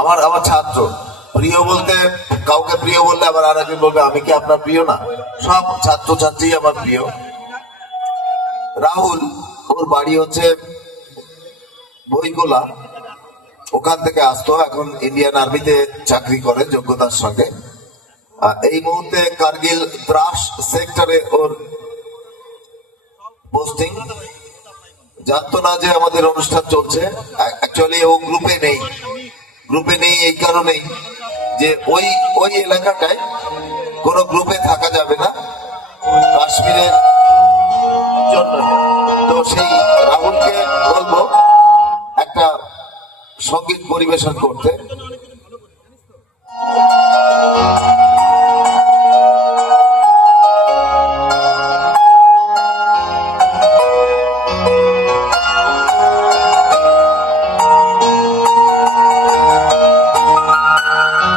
আমার আমার ছাত্র প্রিয় বলতে, কাউকে প্রিয় বললে আবার আর একজন বলবে আমি কি আপনার প্রিয় না। সব ছাত্রছাত্রী আমার প্রিয়। রাহুল, ওর বাড়ি হচ্ছে বইগোলা, ওখান থেকে আসতো, এখন ইন্ডিয়ান আর্মিতে চাকরি করে যোগ্যতার সঙ্গে। এই মুহূর্তে কার্গিল দ্রাস সেক্টরে ওর পোস্টিং। জানতো না যে আমাদের অনুষ্ঠান চলছে। অ্যাকচুয়ালি ও গ্রুপে নেই এই কারণেই যে ওই ওই এলাকাটায় কোনো গ্রুপে থাকা যাবে না কাশ্মীরের জন্য। তো সেই রাহুলকে বলবো একটা সঙ্গীত পরিবেশন করতে।